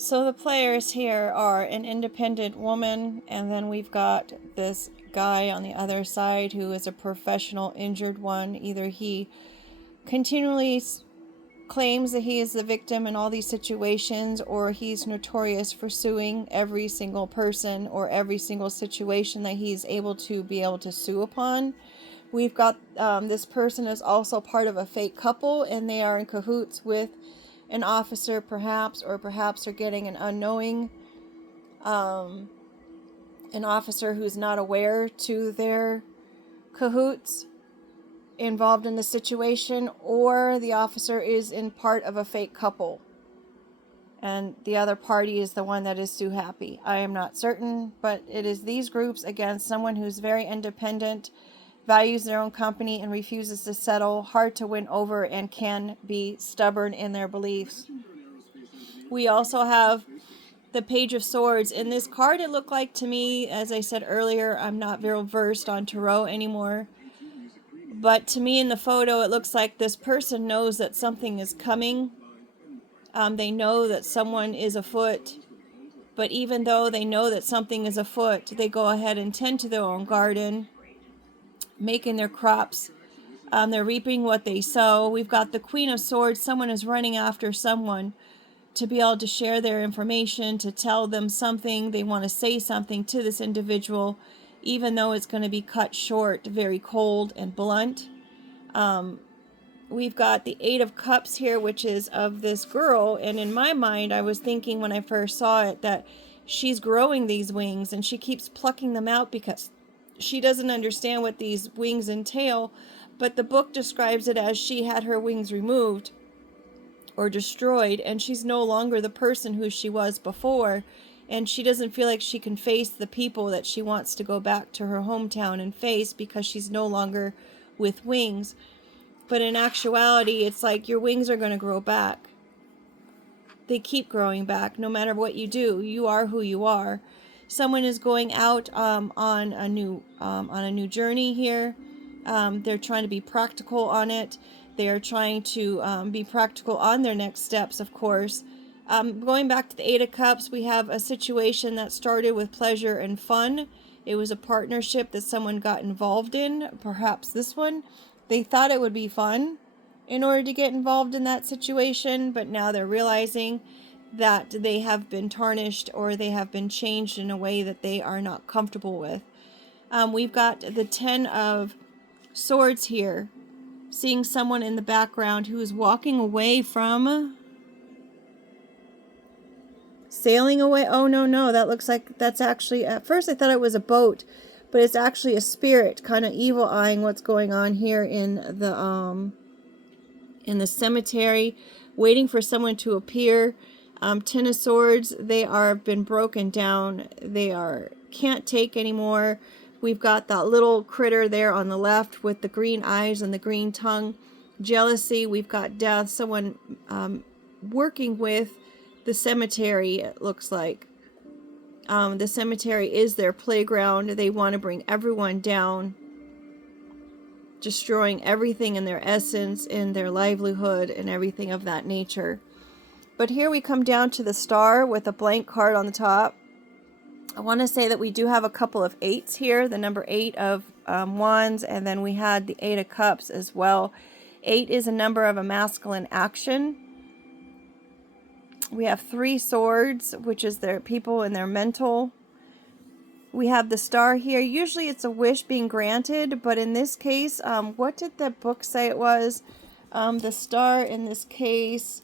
So the players here are an independent woman, and then we've got this guy on the other side who is a professional injured one. Either he continually claims that he is the victim in all these situations, or he's notorious for suing every single person or every single situation that he's able to sue upon. We've got this person is also part of a fake couple, and they are in cahoots with an officer, perhaps, or perhaps are getting an unknowing, an officer who's not aware to their cahoots involved in the situation, or the officer is in part of a fake couple and the other party is the one that is too happy. I am not certain, but it is these groups against someone who's very independent, values their own company, and refuses to settle, hard to win over, and can be stubborn in their beliefs. We also have the Page of Swords. In this card, it looked like to me, as I said earlier, I'm not very versed on tarot anymore, but to me in the photo, it looks like this person knows that something is coming. They know that someone is afoot, but even though they know that something is afoot, they go ahead and tend to their own garden, making their crops. They're reaping what they sow. We've got the Queen of Swords. Someone is running after someone to be able to share their information, to tell them something. They want to say something to this individual, even though it's going to be cut short, very cold and blunt. We've got the Eight of Cups here, which is of this girl. And in my mind, I was thinking when I first saw it that she's growing these wings and she keeps plucking them out because she doesn't understand what these wings entail. But the book describes it as she had her wings removed or destroyed, and she's no longer the person who she was before. And she doesn't feel like she can face the people that she wants to go back to her hometown and face because she's no longer with wings. But in actuality, it's like your wings are going to grow back. They keep growing back no matter what you do. You are who you are. Someone is going out on a new journey here. They're trying to be practical on it. They are trying to be practical on their next steps, of course. Going back to the Eight of Cups, we have a situation that started with pleasure and fun. It was a partnership that someone got involved in, perhaps this one. They thought it would be fun in order to get involved in that situation, but now they're realizing that they have been tarnished or they have been changed in a way that they are not comfortable with. We've got the Ten of Swords here, seeing someone in the background who is walking away from... Sailing away? Oh, no, that looks like that's actually... At first I thought it was a boat, but it's actually a spirit kind of evil-eyeing what's going on here in the cemetery, waiting for someone to appear. Ten of Swords, they are been broken down. They can't take anymore. We've got that little critter there on the left with the green eyes and the green tongue. Jealousy, we've got death. Someone working with the cemetery, it looks like. The cemetery is their playground. They want to bring everyone down, destroying everything in their essence, in their livelihood, and everything of that nature. But here we come down to the Star with a blank card on the top. I want to say that we do have a couple of eights here, the number 8 of Wands, and then we had the 8 of Cups as well. 8 is a number of a masculine action. We have 3 swords, which is their people and their mental. We have the Star here. Usually it's a wish being granted, but in this case, what did the book say it was? The Star in this case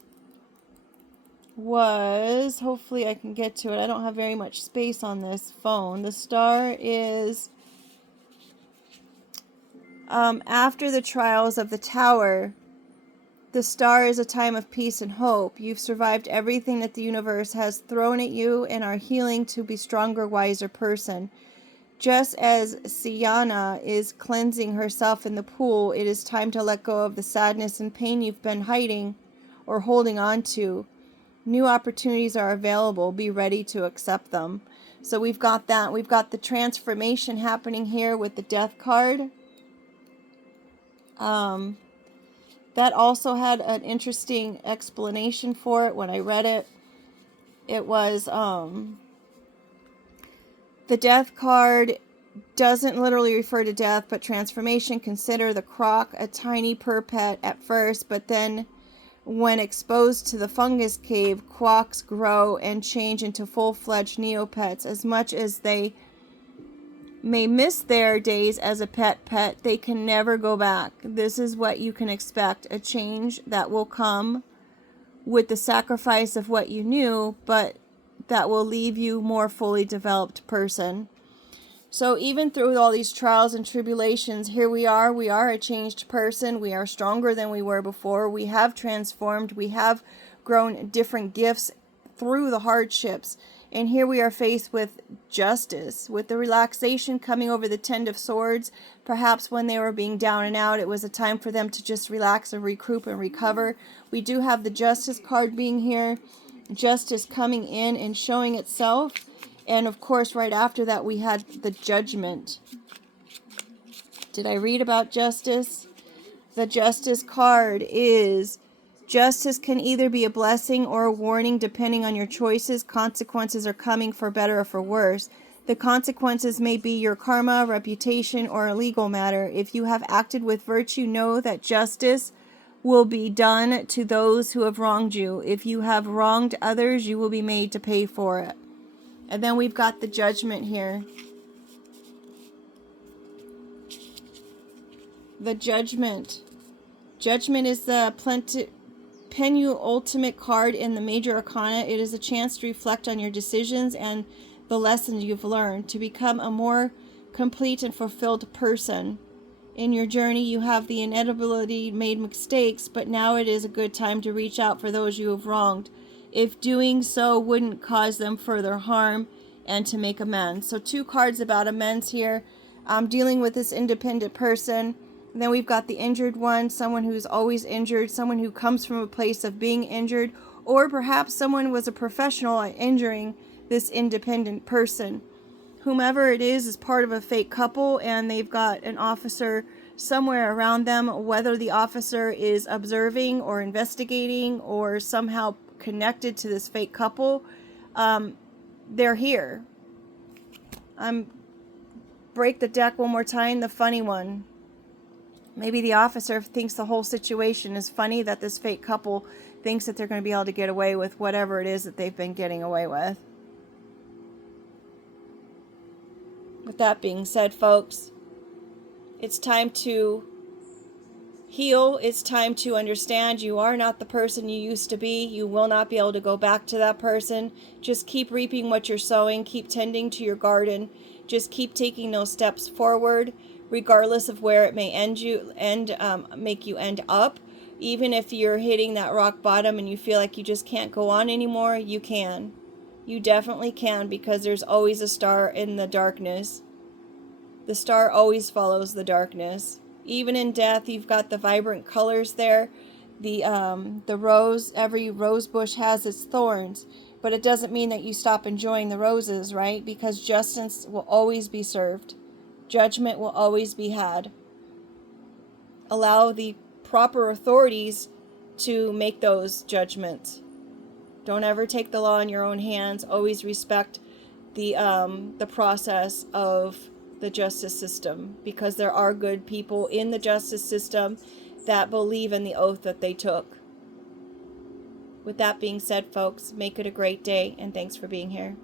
was, hopefully I can get to it. I don't have very much space on this phone. The Star is after the trials of the Tower. The Star is a time of peace and hope. You've survived everything that the universe has thrown at you and are healing to be stronger, wiser person. Just as Sienna is cleansing herself in the pool, it is time to let go of the sadness and pain you've been hiding or holding on to. New opportunities are available. Be ready to accept them. So we've got that. We've got the transformation happening here with the Death card. That also had an interesting explanation for it when I read it. It was the death card doesn't literally refer to death, but transformation. Consider the croc a tiny purpet at first, but then when exposed to the fungus cave, quocks grow and change into full-fledged neopets. As much as they may miss their days as a pet, they can never go back. This is what you can expect, a change that will come with the sacrifice of what you knew, but that will leave you more fully developed person. So even through all these trials and tribulations, here we are a changed person. We are stronger than we were before. We have transformed. We have grown different gifts through the hardships. And here we are faced with justice, with the relaxation coming over the Ten of Swords. Perhaps when they were being down and out, it was a time for them to just relax and recoup and recover. We do have the Justice card being here. Justice coming in and showing itself. And of course, right after that, we had the Judgment. Did I read about justice? The Justice card is justice can either be a blessing or a warning depending on your choices. Consequences are coming for better or for worse. The consequences may be your karma, reputation, or a legal matter. If you have acted with virtue, know that justice will be done to those who have wronged you. If you have wronged others, you will be made to pay for it. And then we've got the Judgment here. The Judgment. Judgment is the penultimate card in the major arcana. It is a chance to reflect on your decisions and the lessons you've learned to become a more complete and fulfilled person. In your journey, you have the inevitability made mistakes, but now it is a good time to reach out for those you have wronged, if doing so wouldn't cause them further harm, and to make amends. So 2 cards about amends here. Dealing with this independent person. And then we've got the injured one, someone who's always injured, someone who comes from a place of being injured, or perhaps someone was a professional at injuring this independent person. Whomever it is part of a fake couple, and they've got an officer somewhere around them, whether the officer is observing or investigating or somehow connected to this fake couple. They're here. Break the deck one more time, the funny one. Maybe the officer thinks the whole situation is funny, that this fake couple thinks that they're going to be able to get away with whatever it is that they've been getting away with. With that being said, folks, it's time to heal. It's time to understand you are not the person you used to be. You will not be able to go back to that person. Just keep reaping what you're sowing. Keep tending to your garden. Just keep taking those steps forward, regardless of where it may make you end up. Even if you're hitting that rock bottom and you feel like you just can't go on anymore, you can. You definitely can, because there's always a star in the darkness. The star always follows the darkness. Even in death, you've got the vibrant colors there. The rose, every rose bush has its thorns, but it doesn't mean that you stop enjoying the roses, right? Because justice will always be served. Judgment will always be had. Allow the proper authorities to make those judgments. Don't ever take the law in your own hands. Always respect the process of the justice system, because there are good people in the justice system that believe in the oath that they took. With that being said, folks, make it a great day, and thanks for being here.